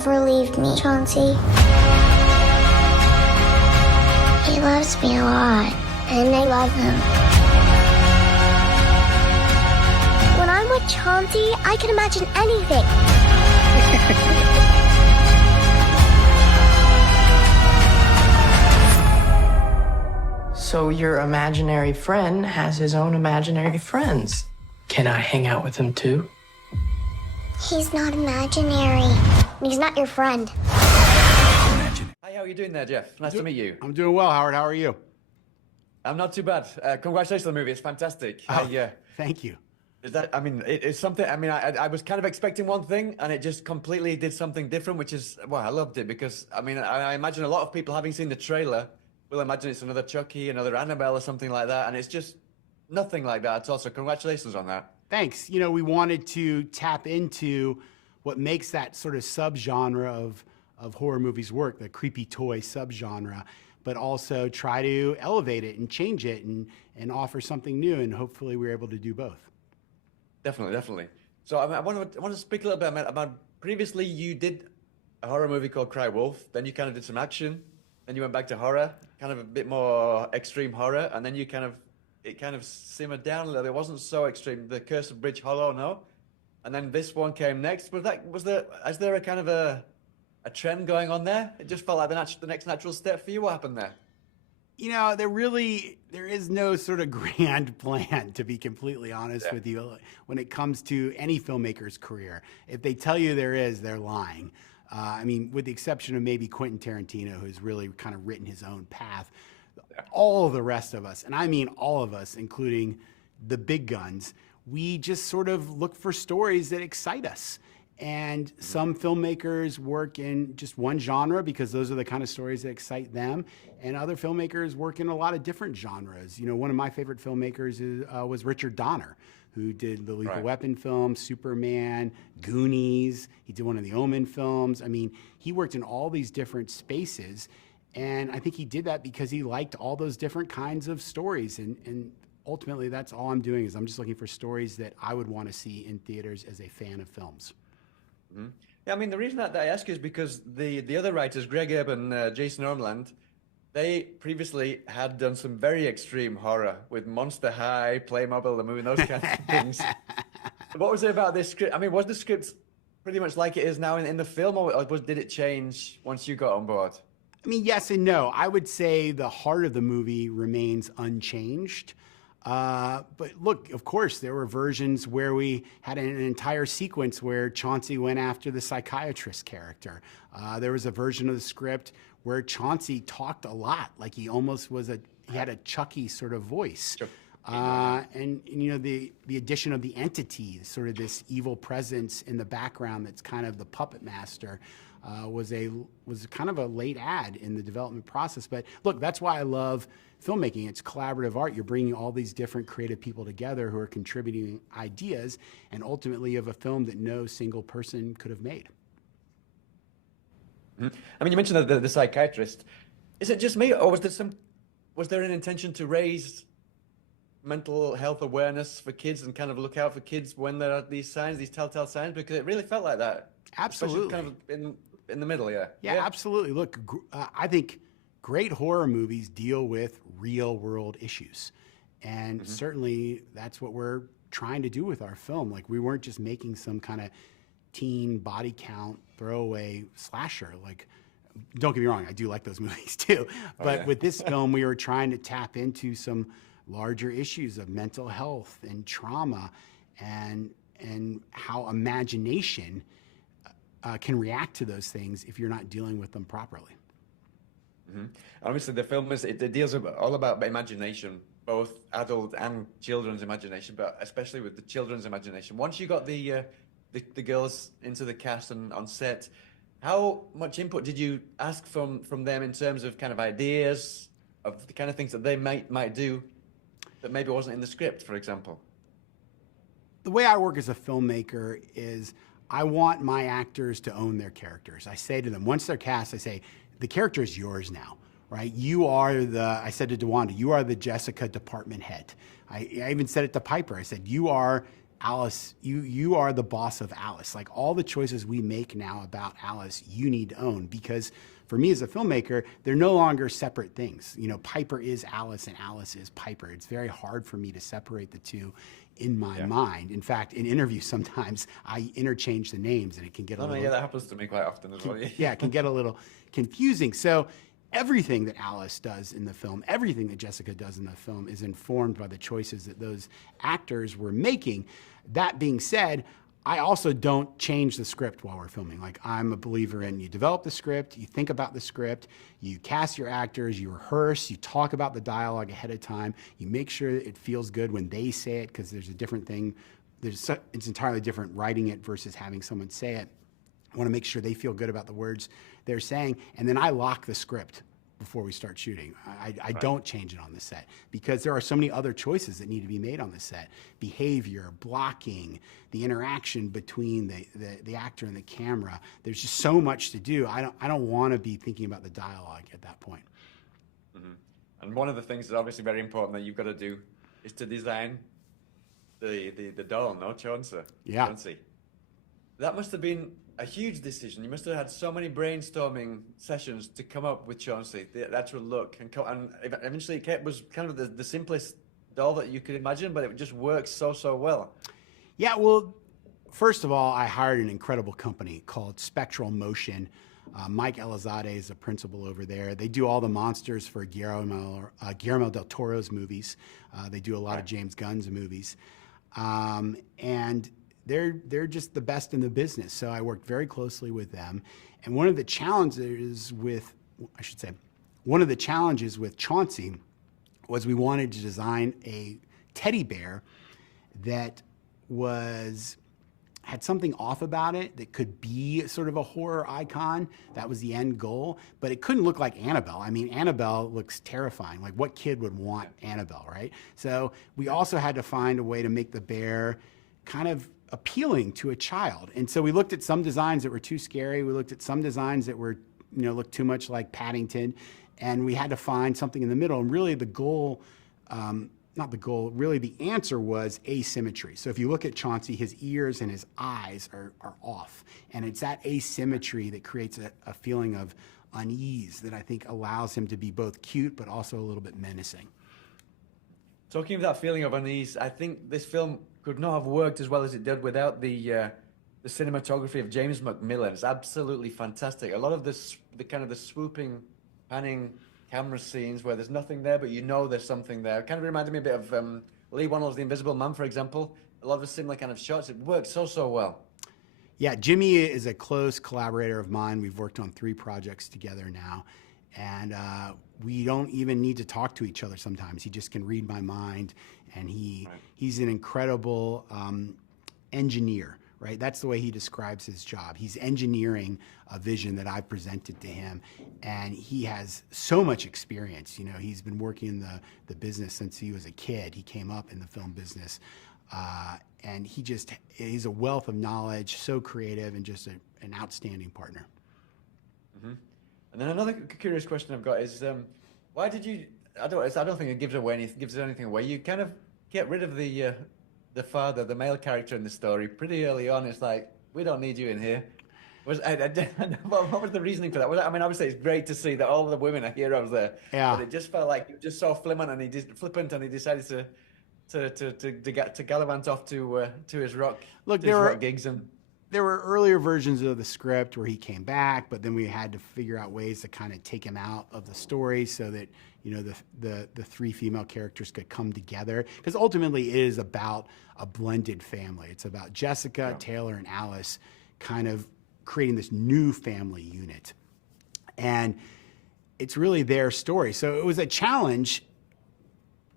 ever leave me, Chauncey. He loves me a lot, and I love him. When I'm with Chauncey, I can imagine anything. So your imaginary friend has his own imaginary friends. Can I hang out with him too? He's not imaginary. He's not your friend. Hi, how are you doing there, Jeff? Nice to meet you. I'm doing well, Howard. How are you? I'm not too bad. Congratulations on the movie. It's fantastic. Oh, thank you. Is that? I mean, it's something. I mean, I was kind of expecting one thing, and it just completely did something different, which is well, I loved it because I mean, I imagine a lot of people having seen the trailer will imagine it's another Chucky, another Annabelle, or something like that, and it's just nothing like that at all. So congratulations on that. Thanks. You know, we wanted to tap into what makes that sort of subgenre of horror movies work, the creepy toy subgenre, but also try to elevate it and change it and offer something new. And hopefully we're able to do both. Definitely, definitely. So I want to speak a little bit about previously you did a horror movie called Cry Wolf, then you kind of did some action, then you went back to horror, kind of a bit more extreme horror, and then you it kind of simmered down a little. It wasn't so extreme. The Curse of Bridge Hollow, no? And then this one came next. Is there a kind of a trend going on there? It just felt like the next natural step for you. What happened there? You know, there is no sort of grand plan, to be completely honest with you, when it comes to any filmmaker's career. If they tell you there is, they're lying. I mean, with the exception of maybe Quentin Tarantino, who's really kind of written his own path, all of the rest of us, and I mean all of us, including the big guns, we just sort of look for stories that excite us. And some filmmakers work in just one genre because those are the kind of stories that excite them. And other filmmakers work in a lot of different genres. You know, one of my favorite filmmakers was Richard Donner, who did the Lethal Weapon film, Superman, Goonies. He did one of the Omen films. I mean, he worked in all these different spaces. And I think he did that because he liked all those different kinds of stories. And ultimately, that's all I'm doing is I'm just looking for stories that I would want to see in theaters as a fan of films. Mm-hmm. Yeah, I mean, the reason that I ask is because the other writers, Greg Ebb and Jason Ormland, they previously had done some very extreme horror with Monster High, Playmobil, the movie, those kind of things. What was it about this script? I mean, was the script pretty much like it is now in the film, or did it change once you got on board? I mean, yes and no. I would say the heart of the movie remains unchanged. But look, of course, there were versions where we had an entire sequence where Chauncey went after the psychiatrist character. There was a version of the script where Chauncey talked a lot, like he almost was he had a Chucky sort of voice. Sure. And you know, the addition of the entity, sort of this evil presence in the background that's kind of the puppet master, was kind of a late add in the development process. But look, that's why I love filmmaking. It's collaborative art. You're bringing all these different creative people together who are contributing ideas, and ultimately you have a film that no single person could have made. Mm-hmm. I mean, you mentioned the psychiatrist. Is it just me, or was there an intention to raise mental health awareness for kids and kind of look out for kids when there are these signs, these telltale signs? Because it really felt like that. Absolutely. Especially kind of in the middle, yeah. Yeah, absolutely. Look, I think great horror movies deal with real world issues. And certainly that's what we're trying to do with our film. Like, we weren't just making some kind of teen body count throwaway slasher. Like, don't get me wrong, I do like those movies too. But with this film, we were trying to tap into some larger issues of mental health and trauma and how imagination can react to those things if you're not dealing with them properly. Mm-hmm. Obviously, the film it deals all about imagination, both adult and children's imagination, but especially with the children's imagination. Once you got the girls into the cast and on set, how much input did you ask from them in terms of kind of ideas of the kind of things that they might do that maybe wasn't in the script, for example? The way I work as a filmmaker is I want my actors to own their characters. I say to them, once they're cast, I say, the character is yours now, right? You are I said to DeWanda, you are the Jessica department head. I even said it to Piper. I said, you are Alice, you are the boss of Alice. Like all the choices we make now about Alice, you need to own, because for me as a filmmaker, they're no longer separate things. You know, Piper is Alice and Alice is Piper. It's very hard for me to separate the two in my mind. In fact, in interviews sometimes I interchange the names and it can get a little... yeah, that happens to me quite often as well. Yeah, it can get a little confusing. So everything that Alice does in the film, everything that Jessica does in the film is informed by the choices that those actors were making. That being said, I also don't change the script while we're filming. Like, I'm a believer in, you develop the script, you think about the script, you cast your actors, you rehearse, you talk about the dialogue ahead of time, you make sure it feels good when they say it, because there's a different thing. It's entirely different writing it versus having someone say it. I want to make sure they feel good about the words they're saying, and then I lock the script before we start shooting. I don't change it on the set, because there are so many other choices that need to be made on the set. Behavior, blocking, the interaction between the actor and the camera. There's just so much to do. I don't want to be thinking about the dialogue at that point. Mm-hmm. And one of the things that's obviously very important that you've got to do is to design the doll, no, Chauncey? Yeah. Chauncey. That must have been a huge decision. You must have had so many brainstorming sessions to come up with Chauncey, the actual look, and eventually it was kind of the simplest doll that you could imagine, but it just works so well. Yeah, well, first of all, I hired an incredible company called Spectral Motion. Mike Elizade is a principal over there. They do all the monsters for Guillermo del Toro's movies. They do a lot of James Gunn's movies. And they're just the best in the business. So I worked very closely with them. And one of the challenges with Chauncey was we wanted to design a teddy bear that had something off about it that could be sort of a horror icon. That was the end goal, but it couldn't look like Annabelle. I mean, Annabelle looks terrifying. Like, what kid would want Annabelle, right? So we also had to find a way to make the bear kind of appealing to a child. And so we looked at some designs that were too scary. We looked at some designs that were, looked too much like Paddington, and we had to find something in the middle. And really the goal, really the answer was asymmetry. So if you look at Chauncey, his ears and his eyes are off. And it's that asymmetry that creates a feeling of unease that I think allows him to be both cute but also a little bit menacing. Talking of that feeling of unease, I think this film could not have worked as well as it did without the cinematography of James McMillan. It's absolutely fantastic. A lot of the kind of the swooping, panning camera scenes where there's nothing there, but you know there's something there. It kind of reminded me a bit of Lee Wannell's The Invisible Man, for example. A lot of similar kind of shots. It worked so well. Yeah, Jimmy is a close collaborator of mine. We've worked on 3 projects together now. And we don't even need to talk to each other sometimes. He just can read my mind, and he's an incredible engineer, right? That's the way he describes his job. He's engineering a vision that I've presented to him, and he has so much experience. He's been working in the business since he was a kid. He came up in the film business, and he's a wealth of knowledge, so creative, and just an outstanding partner. Mm-hmm. And then another curious question I've got is, why did you? I don't think it gives anything away. You kind of get rid of the father, the male character in the story, pretty early on. It's like, we don't need you in here. What was the reasoning for that? I mean, obviously it's great to see that all the women are heroes there. Yeah. But it just felt like you just saw flippant, and he decided to gallivant off to his rock. Look, rock gigs and. There were earlier versions of the script where he came back, but then we had to figure out ways to kind of take him out of the story so that the 3 female characters could come together. Because ultimately it is about a blended family. It's about Jessica, Taylor, and Alice kind of creating this new family unit. And it's really their story. So it was a challenge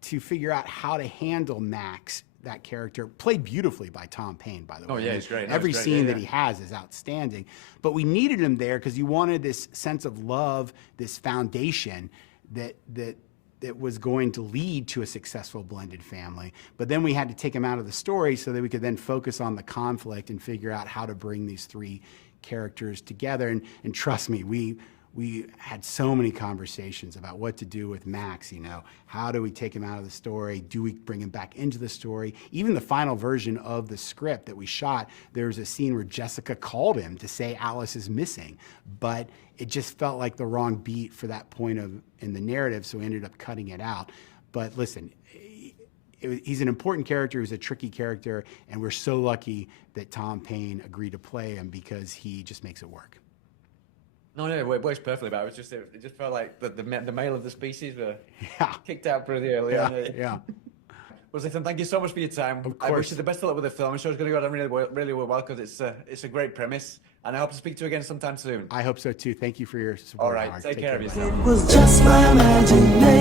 to figure out how to handle Max, that character, played beautifully by Tom Payne, by the way. Oh, yeah, he's great. Every scene that he has is outstanding. But we needed him there because you wanted this sense of love, this foundation that was going to lead to a successful blended family. But then we had to take him out of the story so that we could then focus on the conflict and figure out how to bring these 3 characters together. And trust me, we had so many conversations about what to do with Max, you know. How do we take him out of the story? Do we bring him back into the story? Even the final version of the script that we shot, there was a scene where Jessica called him to say Alice is missing, but it just felt like the wrong beat for that point in the narrative, so we ended up cutting it out. But listen, he's an important character, he's a tricky character, and we're so lucky that Tom Payne agreed to play him because he just makes it work. No, it works perfectly, but it just felt like the male of the species were Yeah. kicked out pretty early on. Yeah. Well, Ethan, thank you so much for your time. Of I wish course. you the best of luck with the film. I'm sure it's going to go down really well because it's a great premise, and I hope to speak to you again sometime soon. I hope so too. Thank you for your support. All right, Howard. take care of buddy. yourself. It was just my imagination.